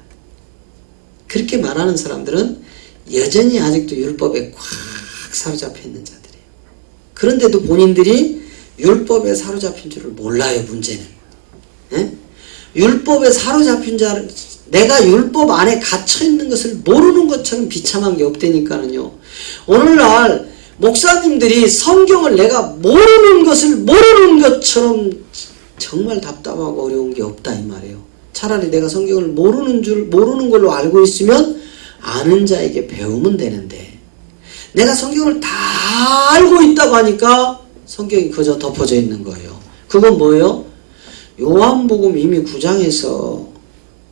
그렇게 말하는 사람들은 여전히 아직도 율법에 꽉 사로잡혀 있는 자들이에요. 그런데도 본인들이 율법에 사로잡힌 줄을 몰라요. 문제는. 예? 율법에 사로잡힌 자, 내가 율법 안에 갇혀있는 것을 모르는 것처럼 비참한 게 없다니까는요. 오늘날 목사님들이 성경을 내가 모르는 것을 모르는 것처럼 정말 답답하고 어려운 게 없다 이 말이에요. 차라리 내가 성경을 모르는 걸로 알고 있으면 아는 자에게 배우면 되는데, 내가 성경을 다 알고 있다고 하니까 성경이 그저 덮어져 있는 거예요. 그건 뭐예요? 요한복음 이미 9장에서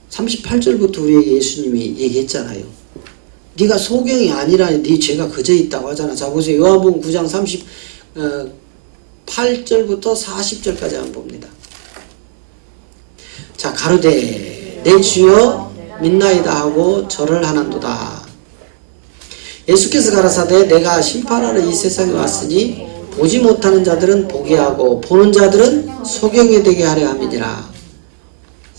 38절부터 우리에게 예수님이 얘기했잖아요. 네가 소경이 아니라니 네 죄가 그저 있다고 하잖아. 자, 보세요. 요한복음 9장 38절부터 40절까지 한번 봅니다. 자, 가로되 내 주여 믿나이다 하고 절을 하는도다. 예수께서 가라사대 내가 심판하러 이 세상에 왔으니 보지 못하는 자들은 보게 하고 보는 자들은 소경이 되게 하려 함이니라.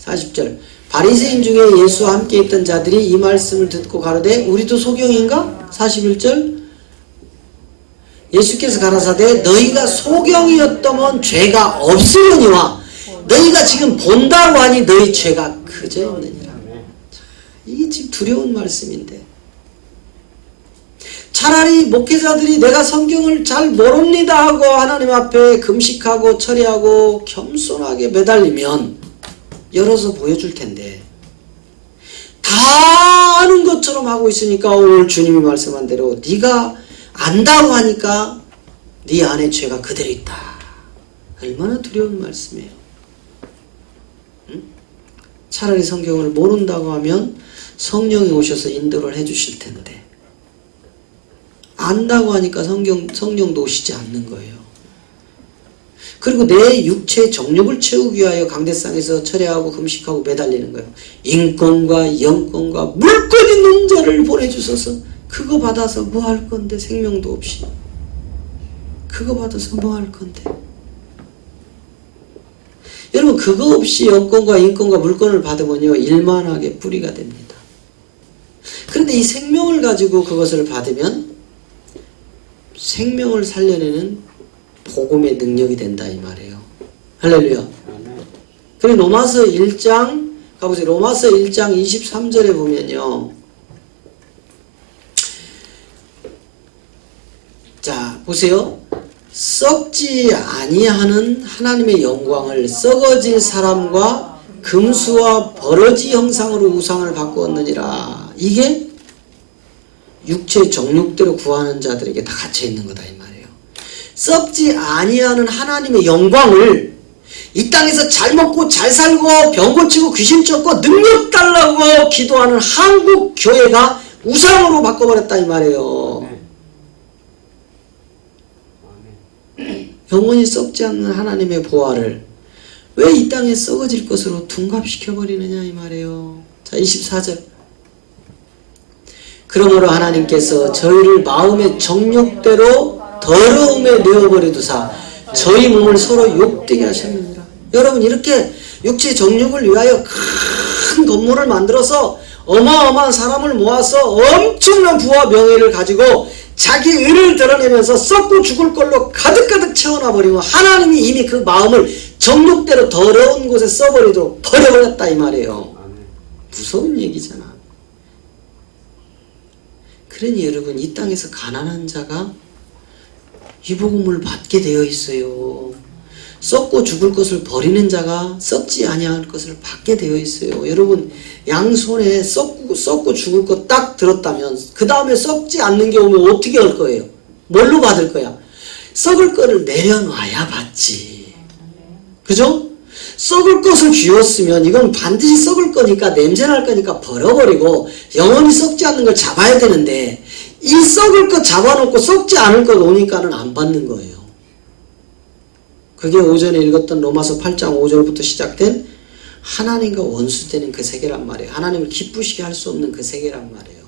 40절 바리새인 중에 예수와 함께 있던 자들이 이 말씀을 듣고 가로되 우리도 소경인가? 41절 예수께서 가라사대 너희가 소경이었다면 죄가 없으려니와 너희가 지금 본다고 하니 너희 죄가 그저 있느니라. 이게 지금 두려운 말씀인데, 차라리 목회자들이 내가 성경을 잘 모릅니다 하고 하나님 앞에 금식하고 철회하고 겸손하게 매달리면 열어서 보여줄 텐데, 다 아는 것처럼 하고 있으니까 오늘 주님이 말씀한 대로 네가 안다고 하니까 네 안에 죄가 그대로 있다. 얼마나 두려운 말씀이에요. 응? 차라리 성경을 모른다고 하면 성령이 오셔서 인도를 해주실 텐데, 안다고 하니까 성령도 오시지 않는 거예요. 그리고 내 육체의 정욕을 채우기 위하여 강대상에서 철회하고 금식하고 매달리는 거예요. 인권과 영권과 물권 있는 자를 보내주셔서 그거 받아서 뭐 할 건데, 생명도 없이 그거 받아서 뭐 할 건데. 여러분, 그거 없이 영권과 인권과 물권을 받으면요 일만하게 뿌리가 됩니다. 그런데 이 생명을 가지고 그것을 받으면 생명을 살려내는 복음의 능력이 된다 이 말이에요. 할렐루야. 그리고 로마서 1장 가보세요. 로마서 1장 23절에 보면요, 자 보세요. 썩지 아니하는 하나님의 영광을 썩어질 사람과 금수와 버러지 형상으로 우상을 바꾸었느니라. 이게 육체의 정욕대로 구하는 자들에게 다 갇혀 있는 거다 이 말이에요. 썩지 아니하는 하나님의 영광을 이 땅에서 잘 먹고 잘 살고 병 고치고 귀신 쫓고 능력 달라고 기도하는 한국 교회가 우상으로 바꿔버렸다 이 말이에요. 영원히 썩지 않는 하나님의 보화를 왜 이 땅에 썩어질 것으로 둔갑시켜버리느냐 이 말이에요. 자, 24절 그러므로 하나님께서 저희를 마음의 정욕대로 더러움에 내어버려두사 저희 몸을 서로 욕되게 하셨느니라. 여러분, 이렇게 육체의 정욕을 위하여 큰 건물을 만들어서 어마어마한 사람을 모아서 엄청난 부와 명예를 가지고 자기 의를 드러내면서 썩고 죽을 걸로 가득가득 채워놔버리면 하나님이 이미 그 마음을 정욕대로 더러운 곳에 써버리도록 버려버렸다 이 말이에요. 무서운 얘기잖아. 그러니 여러분, 이 땅에서 가난한 자가 이 복음을 받게 되어 있어요. 썩고 죽을 것을 버리는 자가 썩지 아니할 것을 받게 되어 있어요. 여러분 양손에 썩고 죽을 것 딱 들었다면 그 다음에 썩지 않는 게 오면 어떻게 할 거예요? 뭘로 받을 거야? 썩을 거를 내려놔야 받지. 그죠? 썩을 것을 쥐었으면 이건 반드시 썩을 거니까 냄새날 거니까 버려버리고 영원히 썩지 않는 걸 잡아야 되는데 이 썩을 것 잡아놓고 썩지 않을 것 오니까는 안 받는 거예요. 그게 오전에 읽었던 로마서 8장 5절부터 시작된 하나님과 원수되는 그 세계란 말이에요. 하나님을 기쁘시게 할 수 없는 그 세계란 말이에요.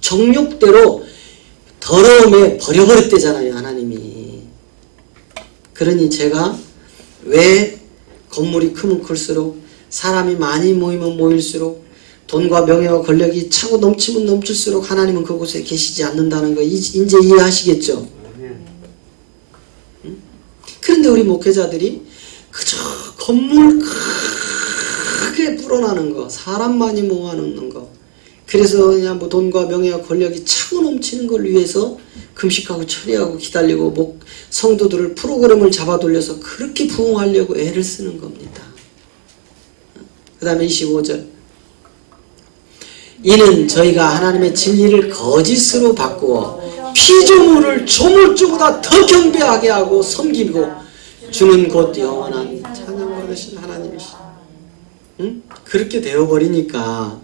정욕대로 더러움에 버려버렸대잖아요. 하나님이. 그러니 제가 왜 건물이 크면 클수록 사람이 많이 모이면 모일수록 돈과 명예와 권력이 차고 넘치면 넘칠수록 하나님은 그곳에 계시지 않는다는 거 이제 이해하시겠죠? 그런데 우리 목회자들이 그저 건물 크게 불어나는 거, 사람 많이 모아놓는 거, 그래서 그냥 뭐 돈과 명예와 권력이 차고 넘치는 걸 위해서 금식하고 처리하고 기다리고 성도들을 프로그램을 잡아 돌려서 그렇게 부흥하려고 애를 쓰는 겁니다. 그 다음에 25절. 이는 저희가 하나님의 진리를 거짓으로 바꾸어 피조물을 조물주보다 더 경배하게 하고 섬기고 주는 곧 영원한 찬양받으신 하나님이시다. 응? 그렇게 되어버리니까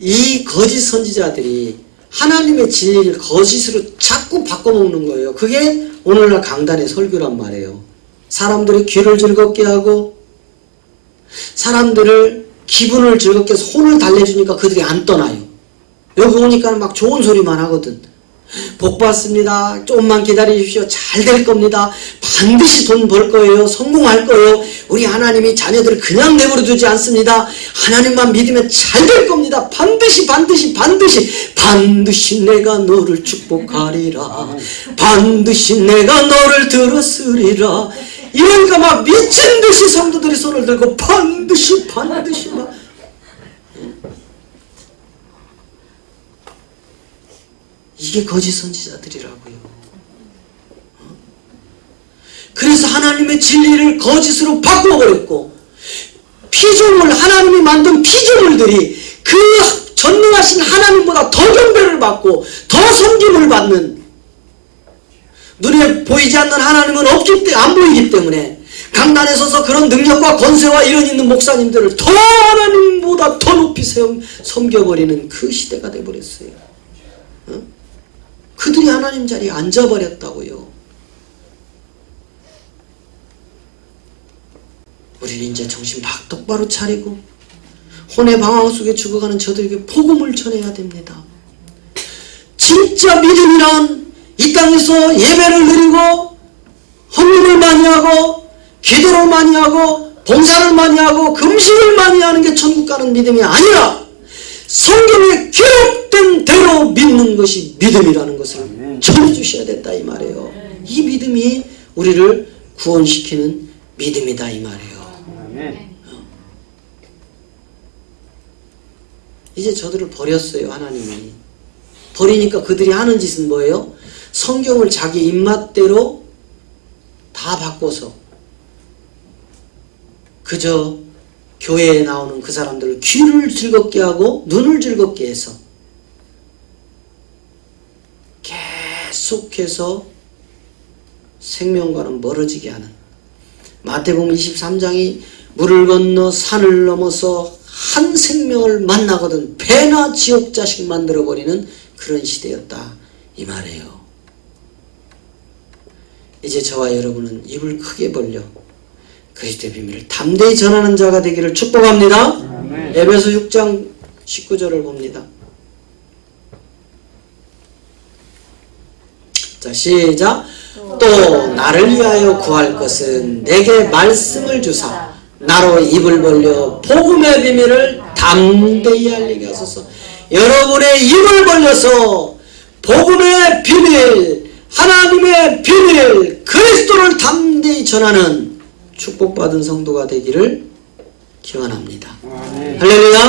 이 거짓 선지자들이 하나님의 진리를 거짓으로 자꾸 바꿔먹는 거예요. 그게 오늘날 강단의 설교란 말이에요. 사람들의 귀를 즐겁게 하고 사람들을 기분을 즐겁게 해서 혼을 달래주니까 그들이 안 떠나요. 여기 오니까 막 좋은 소리만 하거든. 복 받습니다. 조금만 기다리십시오. 잘 될 겁니다. 반드시 돈 벌 거예요. 성공할 거예요. 우리 하나님이 자녀들을 그냥 내버려 두지 않습니다. 하나님만 믿으면 잘 될 겁니다. 반드시 내가 너를 축복하리라. 반드시 내가 너를 들었으리라. 이러니까 막 미친 듯이 성도들이 손을 들고 반드시 막 이게 거짓 선지자들이라고요. 그래서 하나님의 진리를 거짓으로 바꿔버렸고 피조물, 하나님이 만든 피조물들이 그 전능하신 하나님보다 더 경배를 받고 더 섬김을 받는, 눈에 보이지 않는 하나님은 안 보이기 때문에 강단에 서서 그런 능력과 권세와 이런 있는 목사님들을 더 하나님보다 더 높이 섬겨버리는 그 시대가 돼버렸어요. 그들이 하나님 자리에 앉아버렸다고요. 우리는 이제 정신 똑바로 차리고 혼의 방황 속에 죽어가는 저들에게 복음을 전해야 됩니다. 진짜 믿음이란 이 땅에서 예배를 드리고 헌금을 많이 하고 기도를 많이 하고 봉사를 많이 하고 금식을 많이 하는 게 천국 가는 믿음이 아니라 성경에 기록된 대로 믿는 것이 믿음이라는 것을 전해주셔야 된다 이 말이에요. 이 믿음이 우리를 구원시키는 믿음이다 이 말이에요. 이제 저들을 버렸어요. 하나님이. 버리니까 그들이 하는 짓은 뭐예요? 성경을 자기 입맛대로 다 바꿔서 그저 교회에 나오는 그 사람들을 귀를 즐겁게 하고 눈을 즐겁게 해서 계속해서 생명과는 멀어지게 하는, 마태복음 23장이 물을 건너 산을 넘어서 한 생명을 만나거든 배나 지옥 자식 만들어버리는 그런 시대였다 이 말이에요. 이제 저와 여러분은 입을 크게 벌려 그리스도의 비밀을 담대히 전하는 자가 되기를 축복합니다. 에베소 6장 19절을 봅니다. 자, 시작. 또 나를 위하여 구할 것은 내게 말씀을 주사 나로 입을 벌려 복음의 비밀을 담대히 알리게 하소서. 여러분의 입을 벌려서 복음의 비밀, 하나님의 비밀, 그리스도를 담대히 전하는 축복받은 성도가 되기를 기원합니다. 할렐루야.